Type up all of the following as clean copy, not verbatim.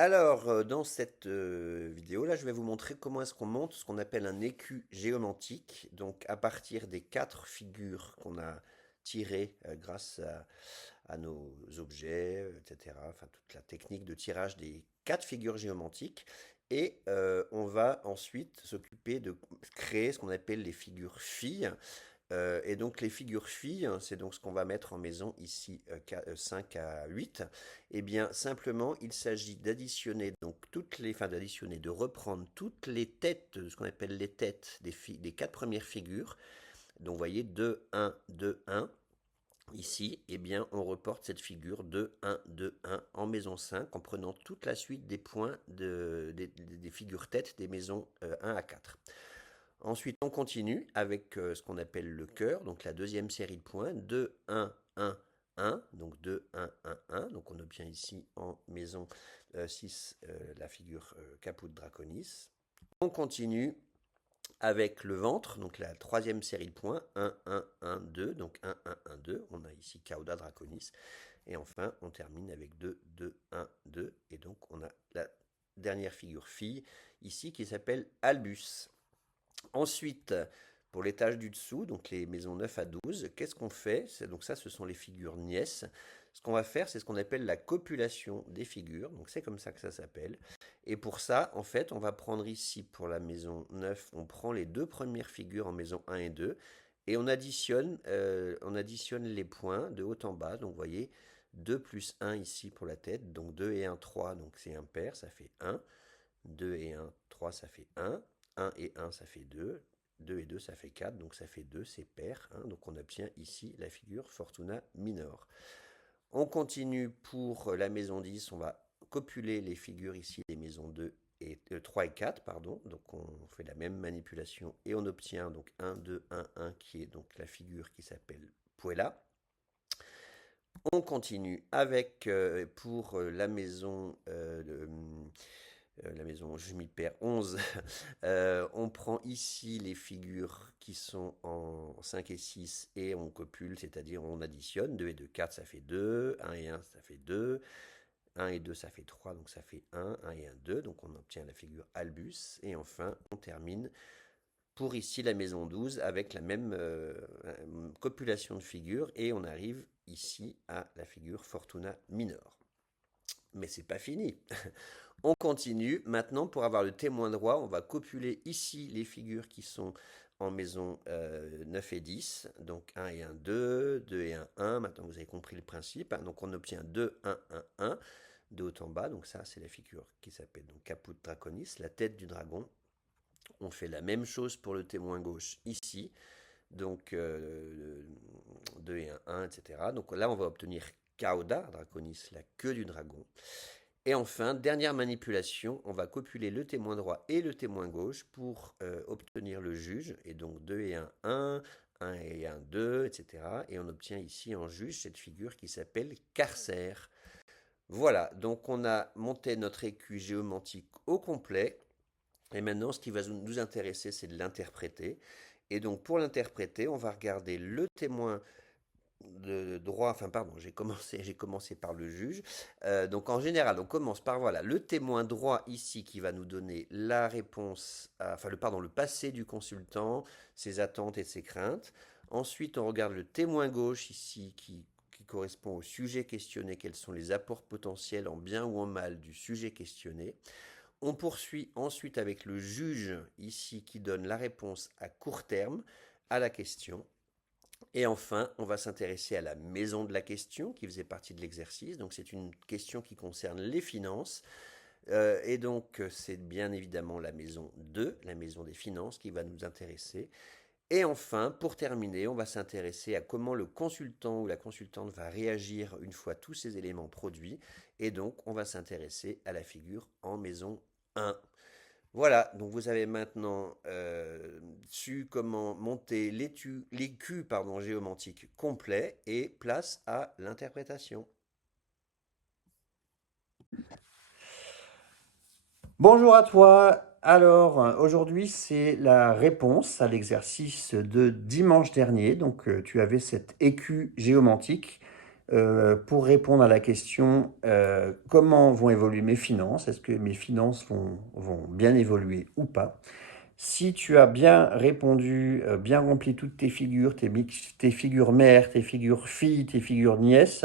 Alors, dans cette vidéo là, je vais vous montrer comment est-ce qu'on monte ce qu'on appelle un écu géomantique. Donc, à partir des 4 figures qu'on a tirées grâce à nos objets, etc. Enfin, toute la technique de tirage des 4 figures géomantiques. Et on va ensuite s'occuper de créer ce qu'on appelle les figures filles. Et donc les figures filles, hein, c'est donc ce qu'on va mettre en maison ici 5 à 8. Eh bien simplement il s'agit d'additionner donc enfin d'additionner, de reprendre toutes les têtes, ce qu'on appelle les têtes des 4 premières figures. Donc vous voyez 2, 1, 2, 1. Ici, eh bien, on reporte cette figure 2, 1, 2, 1 en maison 5 en prenant toute la suite des points des figures têtes des maisons 1 à 4. Ensuite, on continue avec ce qu'on appelle le cœur, donc la deuxième série de points, 2, 1, 1, 1, donc 2, 1, 1, 1. Donc on obtient ici en maison 6 la figure Caput Draconis. On continue avec le ventre, donc la troisième série de points, 1, 1, 1, 2, donc 1, 1, 1, 2. On a ici Cauda Draconis. Et enfin, on termine avec 2, 2, 1, 2. Et donc on a la dernière figure fille ici qui s'appelle Albus. Ensuite, pour l'étage du dessous, donc les maisons 9 à 12, qu'est-ce qu'on fait? Donc ça, ce sont les figures nièces. Ce qu'on va faire, c'est ce qu'on appelle la copulation des figures. Donc c'est comme ça que ça s'appelle. Et pour ça, en fait, on va prendre ici pour la maison 9, on prend les deux premières figures en maison 1 et 2 et on additionne les points de haut en bas. Donc vous voyez, 2 plus 1 ici pour la tête. Donc 2 et 1, 3, donc c'est impair, ça fait 1. 2 et 1, 3, ça fait 1. 1 et 1, ça fait 2. 2 et 2, ça fait 4. Donc ça fait 2, c'est pair. Hein, donc on obtient ici la figure Fortuna Minor. On continue pour la maison 10. On va copuler les figures ici des maisons 2 et 3 et 4, pardon. Donc on fait la même manipulation et on obtient donc 1, 2, 1, 1 qui est donc la figure qui s'appelle Puella. On continue avec pour la maison, je m'y perds, 11. On prend ici les figures qui sont en 5 et 6 et on copule, c'est-à-dire on additionne. 2 et 2, 4, ça fait 2. 1 et 1, ça fait 2. 1 et 2, ça fait 3, donc ça fait 1. 1 et 1, 2. Donc on obtient la figure Albus. Et enfin, on termine pour ici la maison 12 avec la même copulation de figures. Et on arrive ici à la figure Fortuna Minor. Mais c'est pas fini. On continue. Maintenant, pour avoir le témoin droit, on va copuler ici les figures qui sont en maison 9 et 10. Donc 1 et 1, 2, 2 et 1, 1. Maintenant, vous avez compris le principe. Donc on obtient 2, 1, 1, 1 de haut en bas. Donc ça, c'est la figure qui s'appelle donc Caput Draconis, la tête du dragon. On fait la même chose pour le témoin gauche ici. Donc 2 et 1, 1, etc. Donc là, on va obtenir Cauda Draconis, la queue du dragon. Et enfin, dernière manipulation, on va copuler le témoin droit et le témoin gauche pour obtenir le juge. Et donc 2 et 1, 1, 1 et 1, 2, etc. Et on obtient ici en juge cette figure qui s'appelle carcère. Voilà, donc on a monté notre écu géomantique au complet. Et maintenant, ce qui va nous intéresser, c'est de l'interpréter. Et donc pour l'interpréter, on va regarder le témoin de droit, enfin pardon, j'ai commencé par le juge. Donc en général, on commence par voilà le témoin droit ici qui va nous donner la réponse, enfin le passé du consultant, ses attentes et ses craintes. Ensuite, on regarde le témoin gauche ici qui correspond au sujet questionné, quels sont les apports potentiels en bien ou en mal du sujet questionné. On poursuit ensuite avec le juge ici qui donne la réponse à court terme à la question. Et enfin, on va s'intéresser à la maison de la question qui faisait partie de l'exercice. Donc c'est une question qui concerne les finances. Et donc c'est bien évidemment la maison 2, la maison des finances qui va nous intéresser. Et enfin, pour terminer, on va s'intéresser à comment le consultant ou la consultante va réagir une fois tous ces éléments produits. Et donc on va s'intéresser à la figure en maison 1. Voilà, donc vous avez maintenant su comment monter l'écu géomantique complet et place à l'interprétation. Bonjour à toi. Alors, aujourd'hui, c'est la réponse à l'exercice de dimanche dernier. Donc, tu avais cet écu géomantique pour répondre à la question comment vont évoluer mes finances, est-ce que mes finances vont bien évoluer ou pas. Si tu as bien répondu, bien rempli toutes tes figures, tes figures mères, tes figures filles, tes figures nièces,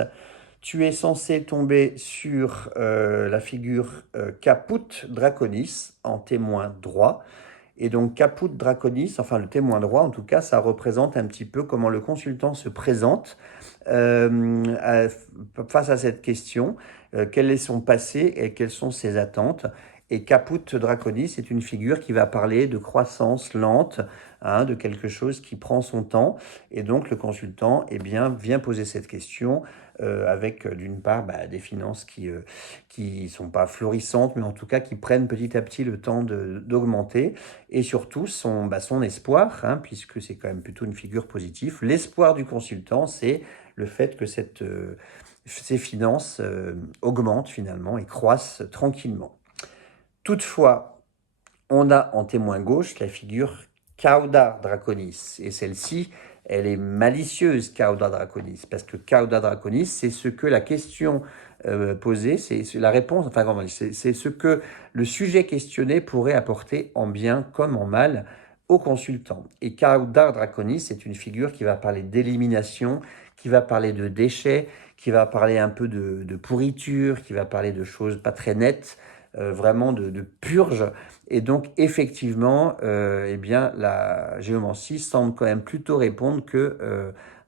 tu es censé tomber sur la figure Caput Draconis en témoin droit. Et donc Caput Draconis, enfin le témoin droit en tout cas, ça représente un petit peu comment le consultant se présente à, face à cette question, quel est son passé et quelles sont ses attentes. Et Caput Draconis est une figure qui va parler de croissance lente, hein, de quelque chose qui prend son temps. Et donc le consultant eh bien, vient poser cette question avec d'une part des finances qui sont pas florissantes, mais en tout cas qui prennent petit à petit le temps d'augmenter. Et surtout son espoir, hein, puisque c'est quand même plutôt une figure positive. L'espoir du consultant, c'est le fait que ces finances augmentent finalement et croissent tranquillement. Toutefois, on a en témoin gauche la figure Cauda Draconis. Et celle-ci, elle est malicieuse, Cauda Draconis, parce que Cauda Draconis, c'est ce que la question posée, c'est la réponse, enfin, c'est ce que le sujet questionné pourrait apporter en bien comme en mal au consultant. Et Cauda Draconis, c'est une figure qui va parler d'élimination, qui va parler de déchets, qui va parler un peu de pourriture, qui va parler de choses pas très nettes, vraiment de purge. Et donc, effectivement, eh bien, la géomancie semble quand même plutôt répondre que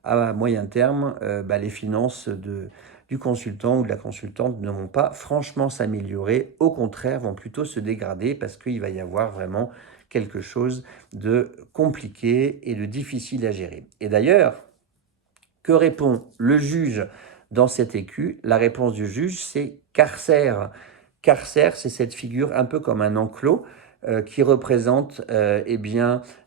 à moyen terme, les finances du consultant ou de la consultante ne vont pas franchement s'améliorer. Au contraire, vont plutôt se dégrader parce qu'il va y avoir vraiment quelque chose de compliqué et de difficile à gérer. Et d'ailleurs, que répond le juge dans cet écu? La réponse du juge, c'est carcère. Carcère, c'est cette figure un peu comme un enclos qui représente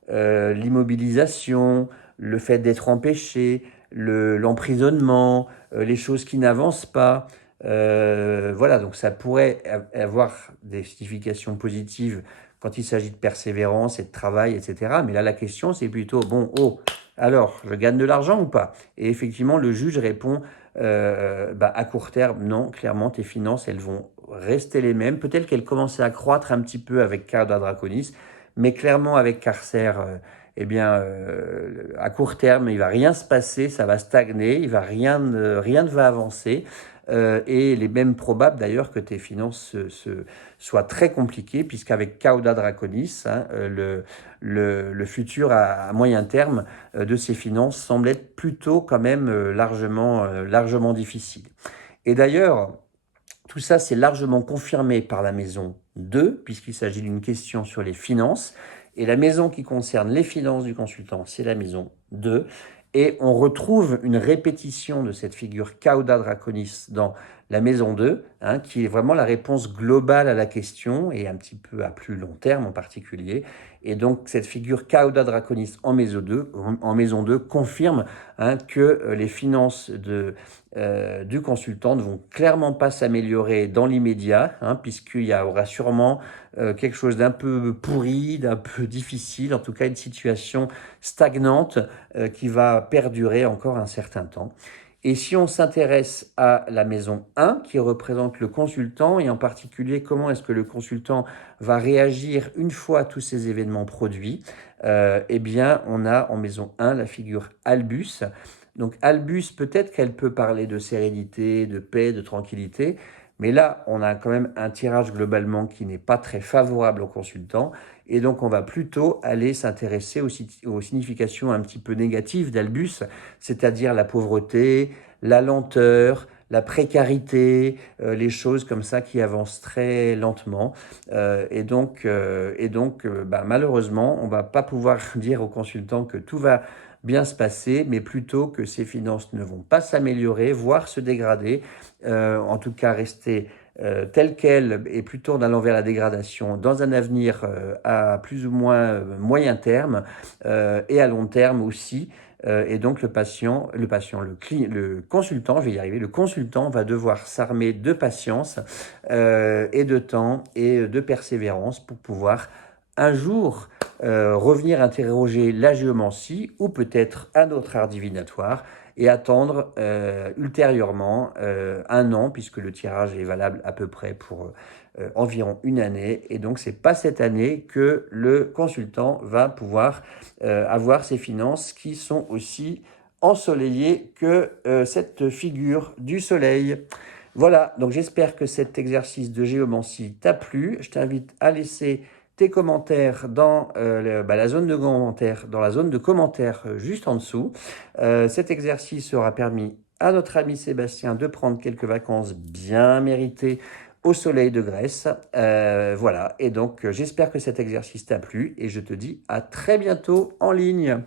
l'immobilisation, le fait d'être empêché, l'emprisonnement, les choses qui n'avancent pas. Voilà, donc ça pourrait avoir des significations positives quand il s'agit de persévérance et de travail, etc. Mais là, la question, c'est plutôt, bon, oh, alors, je gagne de l'argent ou pas? Et effectivement, le juge répond à court terme, non, clairement, tes finances, elles vont rester les mêmes. Peut-être qu'elles commencent à croître un petit peu avec Cauda Draconis, mais clairement, avec Carcère, à court terme, il va rien se passer, ça va stagner, rien ne va avancer. Et il est même probable d'ailleurs que tes finances soient très compliquées, puisqu'avec Cauda Draconis, hein, le futur à moyen terme de ces finances semble être plutôt quand même largement difficile. Et d'ailleurs, tout ça, c'est largement confirmé par la maison 2, puisqu'il s'agit d'une question sur les finances. Et la maison qui concerne les finances du consultant, c'est la maison 2. Et on retrouve une répétition de cette figure Cauda Draconis dans la maison 2, hein, qui est vraiment la réponse globale à la question, et un petit peu à plus long terme en particulier. Et donc cette figure Cauda Draconis en maison 2 confirme, hein, que les finances du consultant ne vont clairement pas s'améliorer dans l'immédiat, hein, puisqu'il y aura sûrement quelque chose d'un peu pourri, d'un peu difficile, en tout cas une situation stagnante qui va perdurer encore un certain temps. Et si on s'intéresse à la maison 1, qui représente le consultant, et en particulier comment est-ce que le consultant va réagir une fois tous ces événements produits, eh bien, on a en maison 1 la figure Albus. Donc Albus, peut-être qu'elle peut parler de sérénité, de paix, de tranquillité, mais là, on a quand même un tirage globalement qui n'est pas très favorable au consultant, et donc on va plutôt aller s'intéresser aux significations un petit peu négatives d'Albus, c'est-à-dire la pauvreté, la lenteur, la précarité, les choses comme ça qui avancent très lentement. Malheureusement, on ne va pas pouvoir dire au consultant que tout va bien se passer, mais plutôt que ses finances ne vont pas s'améliorer, voire se dégrader, en tout cas rester telle qu'elle et plutôt en allant vers la dégradation dans un avenir à plus ou moins moyen terme et à long terme aussi. Et donc le consultant, je vais y arriver, le consultant va devoir s'armer de patience et de temps et de persévérance pour pouvoir un jour revenir interroger la géomancie ou peut-être un autre art divinatoire et attendre ultérieurement 1 an, puisque le tirage est valable à peu près pour environ une année. Et donc, c'est pas cette année que le consultant va pouvoir avoir ses finances qui sont aussi ensoleillées que cette figure du soleil. Voilà, donc j'espère que cet exercice de géomancie t'a plu. Je t'invite à laisser tes commentaires dans la zone de commentaires, dans la zone de commentaires juste en dessous. Cet exercice aura permis à notre ami Sébastien de prendre quelques vacances bien méritées au soleil de Grèce. Voilà, et donc j'espère que cet exercice t'a plu et je te dis à très bientôt en ligne.